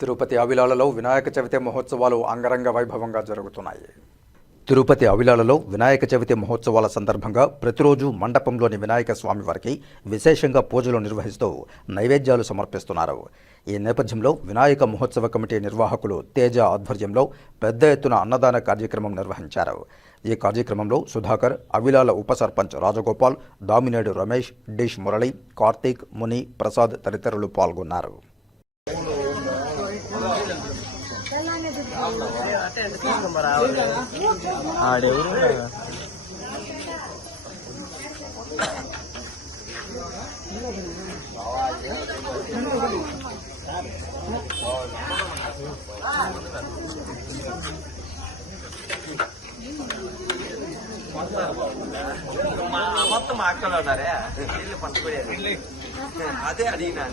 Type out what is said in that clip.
తిరుపతి అవిలాలలో వినాయక చవితి మహోత్సవాలు అంగరంగ వైభవంగా జరుగుతున్నాయి. తిరుపతి అవిలాలలో వినాయక చవితి మహోత్సవాల సందర్భంగా ప్రతిరోజు మండపంలోని వినాయక స్వామి వారికి విశేషంగా పూజలు నిర్వహిస్తూ నైవేద్యాలు సమర్పిస్తున్నారు. ఈ నేపథ్యంలో వినాయక మహోత్సవ కమిటీ నిర్వాహకులు తేజ ఆధ్వర్యంలో పెద్ద ఎత్తున అన్నదాన కార్యక్రమం నిర్వహించారు. ఈ కార్యక్రమంలో సుధాకర్, అవిలాల ఉప సర్పంచ్ రాజగోపాల్, దామినేడు రమేష్, డిష్ మురళి, కార్తీక్, ముని, ప్రసాద్ తదితరులు పాల్గొన్నారు. మొత్తం అక్కడ ఉన్నారే నీళ్ళు పంచుకోలేదు అదే అడిగినా